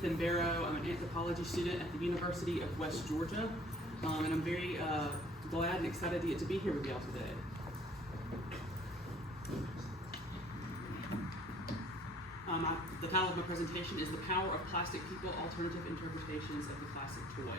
Ethan Barrow. I'm an anthropology student at the University of West Georgia, and I'm very glad and excited to be here with y'all today. The title of my presentation is The Power of Plastic People, Alternative Interpretations of the Classic Toy.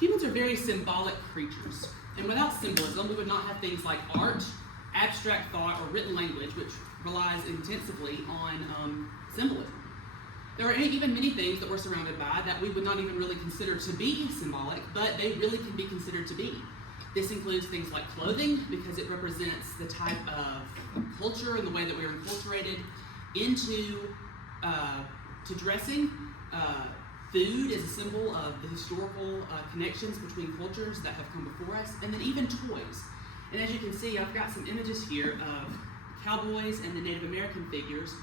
Humans are very symbolic creatures, and without symbolism, we would not have things like art, abstract thought, or written language, which relies intensively on symbolism. There are even many things that we're surrounded by that we would not even really consider to be symbolic, but they really can be considered to be. This includes things like clothing, because it represents the type of culture and the way that we are enculturated into to dressing. Food is a symbol of the historical connections between cultures that have come before us, and then even toys. And as you can see, I've got some images here of cowboys and the Native American figures.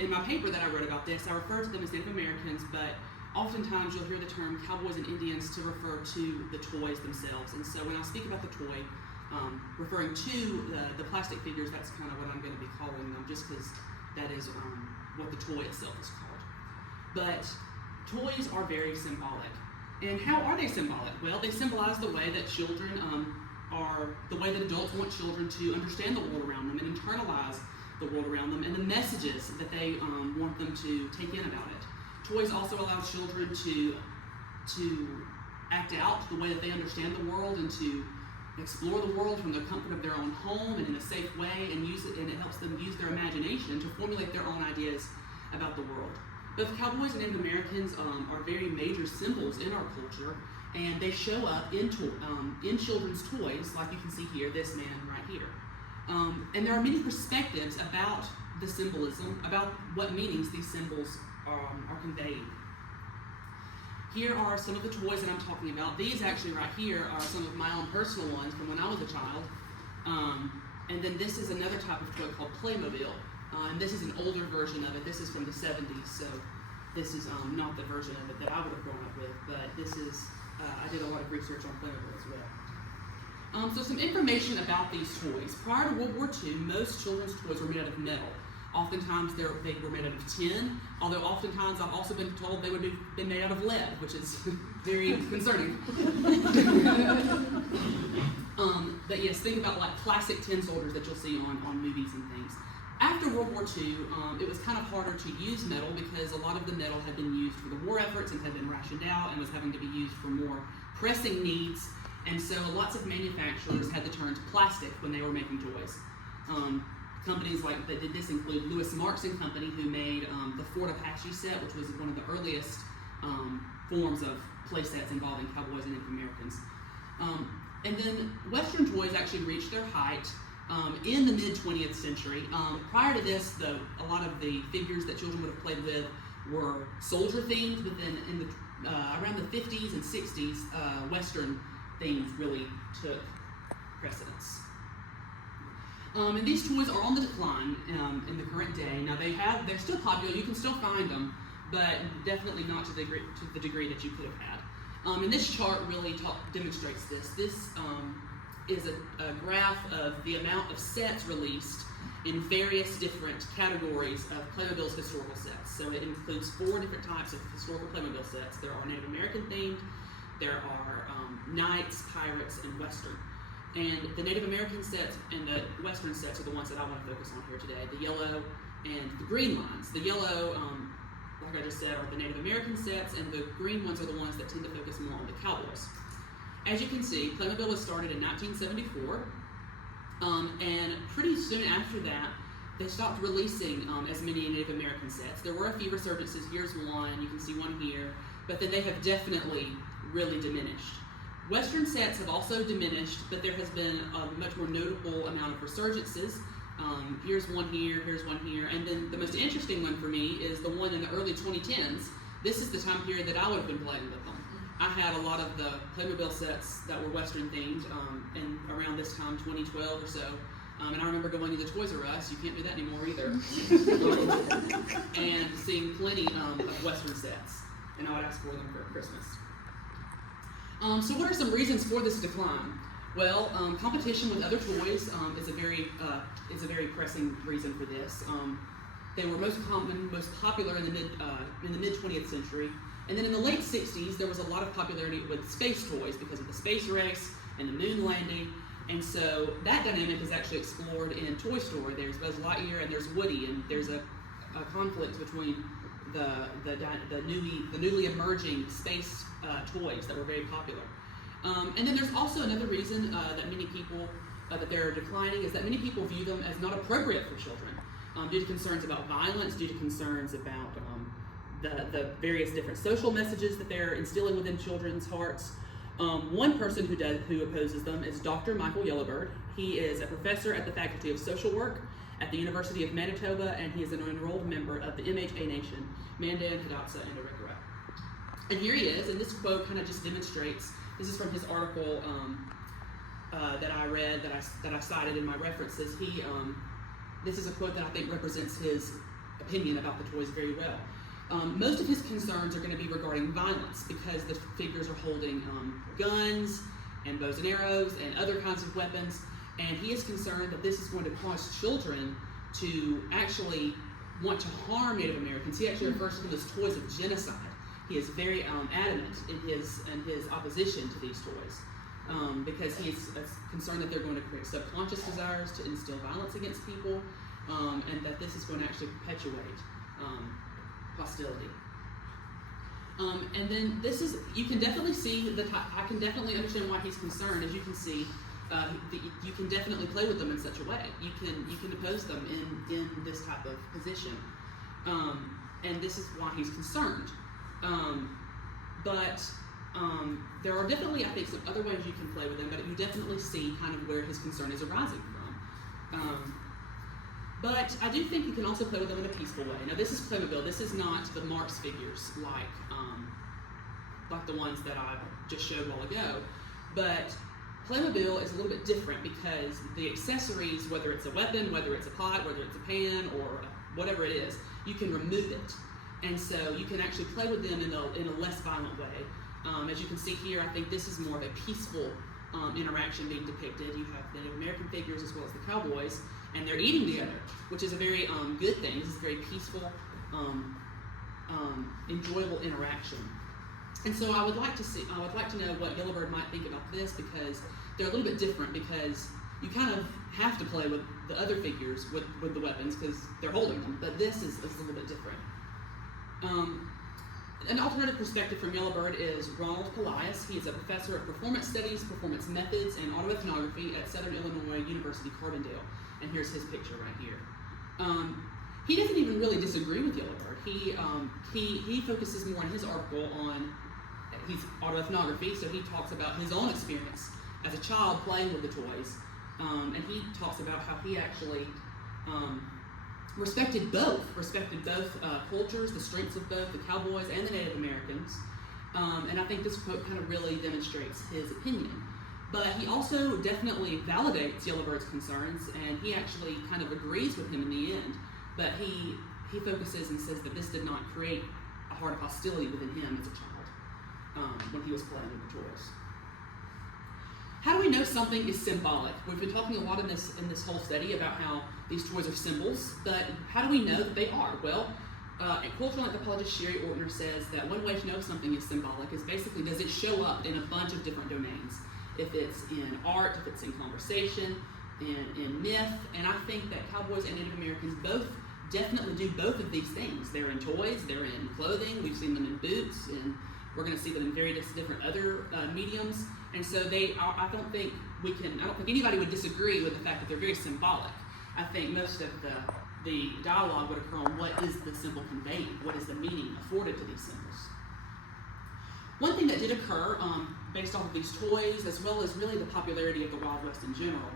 In my paper that I wrote about this, I refer to them as Native Americans, but oftentimes you'll hear the term cowboys and Indians to refer to the toys themselves. And so when I speak about the toy, referring to the plastic figures, that's kind of what I'm going to be calling them, just because that is what the toy itself is called. But toys are very symbolic. And how are they symbolic? Well, they symbolize the way that children the way that adults want children to understand the world around them and internalize the world around them and the messages that they want them to take in about it. Toys also allow children to act out the way that they understand the world and to explore the world from the comfort of their own home and in a safe way, and it helps them use their imagination to formulate their own ideas about the world. Both cowboys and Native Americans are very major symbols in our culture, and they show up in children's toys, like you can see here, this man right here. And there are many perspectives about the symbolism, about what meanings these symbols are conveying. Here are some of the toys that I'm talking about. These actually right here are some of my own personal ones from when I was a child. And then this is another type of toy called Playmobil. And this is an older version of it. This is from the 70s, so this is not the version of it that I would have grown up with, but this is, I did a lot of research on Playmobil as well. So some information about these toys. Prior to World War II, most children's toys were made out of metal. Oftentimes they were made out of tin, although oftentimes I've also been told they would have been made out of lead, which is very concerning. But yes, think about like plastic tin soldiers that you'll see on movies and things. After World War II, it was kind of harder to use metal because a lot of the metal had been used for the war efforts and had been rationed out and was having to be used for more pressing needs. And so lots of manufacturers had to turn to plastic when they were making toys. Companies like that did this include Lewis Marks and Company, who made the Fort Apache set, which was one of the earliest forms of play sets involving cowboys and Native Americans. And then Western toys actually reached their height in the mid-20th century. Prior to this, though, a lot of the figures that children would have played with were soldier-themed, but then in around the 50s and 60s, Western themes really took precedence. And these toys are on the decline in the current day. Now they're still popular, you can still find them, but definitely not to the degree that you could have had. And this chart really demonstrates this. This is a graph of the amount of sets released in various different categories of Playmobil's historical sets. So it includes 4 different types of historical Playmobil sets. There are Native American themed, there are knights, pirates, and Western. And the Native American sets and the Western sets are the ones that I want to focus on here today, the yellow and the green lines. The yellow, like I just said, are the Native American sets, and the green ones are the ones that tend to focus more on the cowboys. As you can see, Playmobil was started in 1974, and pretty soon after that, they stopped releasing as many Native American sets. There were a few resurgences. Here's one, you can see one here, but then they have definitely really diminished. Western sets have also diminished, but there has been a much more notable amount of resurgences. Here's one here, and then the most interesting one for me is the one in the early 2010s. This is the time period that I would have been playing with them. I had a lot of the Playmobil sets that were Western themed, and around this time, 2012 or so. And I remember going to the Toys R Us, you can't do that anymore either, and seeing plenty of Western sets, and I would ask for them for Christmas. So what are some reasons for this decline? Well, competition with other toys is a very pressing reason for this. They were most common, most popular in the mid 20th century. And then in the late 60s, there was a lot of popularity with space toys because of the space race and the moon landing. And so that dynamic is actually explored in Toy Story. There's Buzz Lightyear and there's Woody, and there's a conflict between the newly emerging space toys that were very popular. And then there's also another reason that many people that they're declining is that many people view them as not appropriate for children due to concerns about violence, due to concerns about the various different social messages that they're instilling within children's hearts. One person who opposes them is Dr. Michael Yellowbird. He is a professor at the Faculty of Social Work at the University of Manitoba, and he is an enrolled member of the MHA Nation, Mandan, Hidatsa, and Arikara. And here he is, and this quote kind of just demonstrates, this is from his article that I read, that I cited in my references. This is a quote that I think represents his opinion about the toys very well. Most of his concerns are going to be regarding violence because the figures are holding guns and bows and arrows and other kinds of weapons, and he is concerned that this is going to cause children to actually want to harm Native Americans. He actually refers to them as toys of genocide. He is very adamant in his opposition to these toys because he's concerned that they're going to create subconscious desires to instill violence against people, and that this is going to actually perpetuate hostility. And then you can definitely see I can definitely understand why he's concerned. As you can see, you can definitely play with them in such a way. You can oppose them in this type of position, and this is why he's concerned. But there are definitely, I think, some other ways you can play with them. But you definitely see kind of where his concern is arising from. But I do think you can also play with them in a peaceful way. Now, this is Playmobil. This is not the Marx figures like the ones that I just showed a while ago. But Playmobil is a little bit different because the accessories, whether it's a weapon, whether it's a pot, whether it's a pan, or whatever it is, you can remove it. And so you can actually play with them in a less violent way. As you can see here, I think this is more of a peaceful interaction being depicted. You have the Native American figures as well as the cowboys, and they're eating together, which is a very good thing. This is a very peaceful, enjoyable interaction. And so I would like to know what Yellowbird might think about this, because they're a little bit different, because you kind of have to play with the other figures with the weapons because they're holding them, but this is a little bit different. An alternative perspective from Yellowbird is Ronald Polias. He is a professor of performance studies, performance methods, and autoethnography at Southern Illinois University, Carbondale. And here's his picture right here. He doesn't even really disagree with Yellowbird. He focuses more in his article on his autoethnography, so he talks about his own experience as a child playing with the toys, and he talks about how he actually respected both cultures, the strengths of both the cowboys and the Native Americans, and I think this quote kind of really demonstrates his opinion. But he also definitely validates Yellowbird's concerns, and he actually kind of agrees with him in the end, but he focuses and says that this did not create a heart of hostility within him as a child when he was playing with the toys. How do we know something is symbolic? We've been talking a lot in this whole study about how these toys are symbols, but how do we know that they are? Well, cultural anthropologist Sherry Ortner says that one way to know if something is symbolic is basically, does it show up in a bunch of different domains? If it's in art, if it's in conversation, in myth, and I think that cowboys and Native Americans both definitely do both of these things. They're in toys, they're in clothing, we've seen them in boots, and we're going to see them in various different other mediums. And so I don't think anybody would disagree with the fact that they're very symbolic. I think most of the dialogue would occur on what is the symbol conveying, what is the meaning afforded to these symbols. One thing that did occur based off of these toys, as well as really the popularity of the Wild West in general,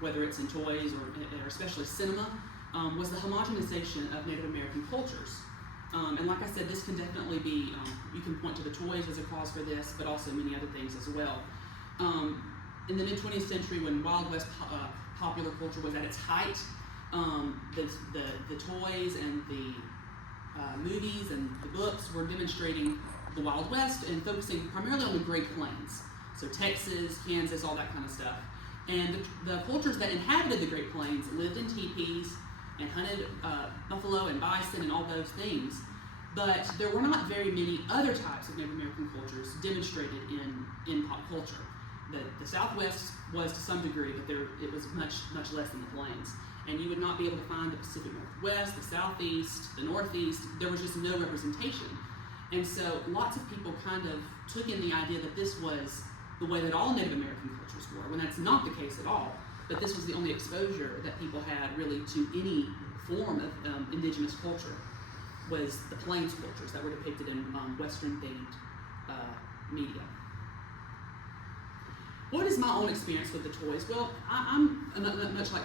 whether it's in toys or especially cinema, was the homogenization of Native American cultures. And like I said, this can definitely be, you can point to the toys as a cause for this, but also many other things as well. In the mid-20th century, when Wild West popular culture was at its height, the toys and the movies and the books were demonstrating the Wild West and focusing primarily on the Great Plains. So Texas, Kansas, all that kind of stuff. And the cultures that inhabited the Great Plains lived in teepees, and hunted buffalo and bison and all those things. But there were not very many other types of Native American cultures demonstrated in pop culture. The Southwest was to some degree, but it was much less than the Plains. And you would not be able to find the Pacific Northwest, the Southeast, the Northeast. There was just no representation. And so lots of people kind of took in the idea that this was the way that all Native American cultures were, when that's not the case at all. But this was the only exposure that people had really to any form of indigenous culture, was the Plains cultures that were depicted in Western-themed media. What is my own experience with the toys? Well, I'm much like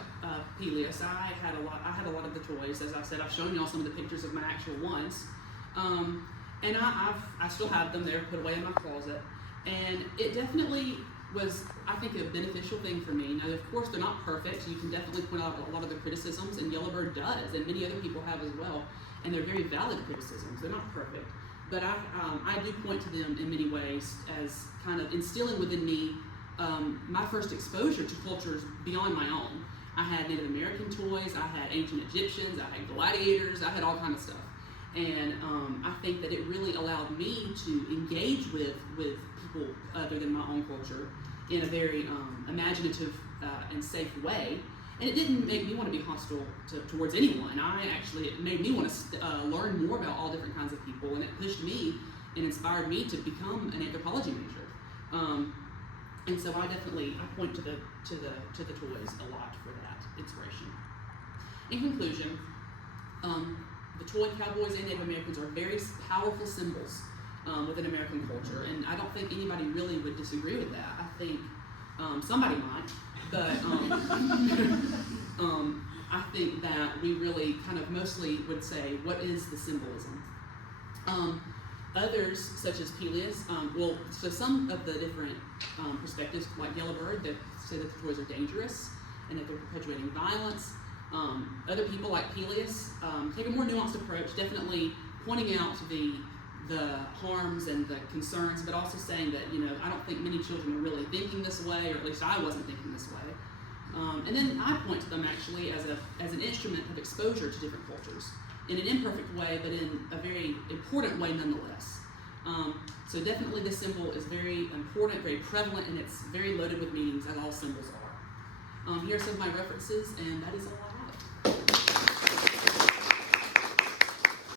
Peleus. I had a lot of the toys. As I said, I've shown y'all some of the pictures of my actual ones, and I still have them there, put away in my closet. And it definitely was, I think, a beneficial thing for me. Now, of course, they're not perfect. You can definitely point out a lot of the criticisms, and Yellowbird does, and many other people have as well. And they're very valid criticisms. They're not perfect, but I do point to them in many ways as kind of instilling within me my first exposure to cultures beyond my own. I had Native American toys, I had ancient Egyptians, I had gladiators, I had all kinds of stuff. And I think that it really allowed me to engage with people other than my own culture in a very imaginative and safe way. And it didn't make me want to be hostile towards anyone. It made me want to learn more about all different kinds of people, and it pushed me and inspired me to become an anthropology major. And so I point to the toys a lot for that inspiration. In conclusion, the toy cowboys and Native Americans are very powerful symbols within American culture, and I don't think anybody really would disagree with that. I think somebody might, but I think that we really kind of mostly would say, what is the symbolism? Others, such as Peleus, so some of the different perspectives, like Yellowbird, that say that the toys are dangerous and that they're perpetuating violence. Other people, like Peleus, take a more nuanced approach, definitely pointing out the harms and the concerns, but also saying that, I don't think many children are really thinking this way, or at least I wasn't thinking this way. And then I point to them actually as an instrument of exposure to different cultures, in an imperfect way, but in a very important way nonetheless. So definitely this symbol is very important, very prevalent, and it's very loaded with meanings, as all symbols are. Here are some of my references, and that is all I have.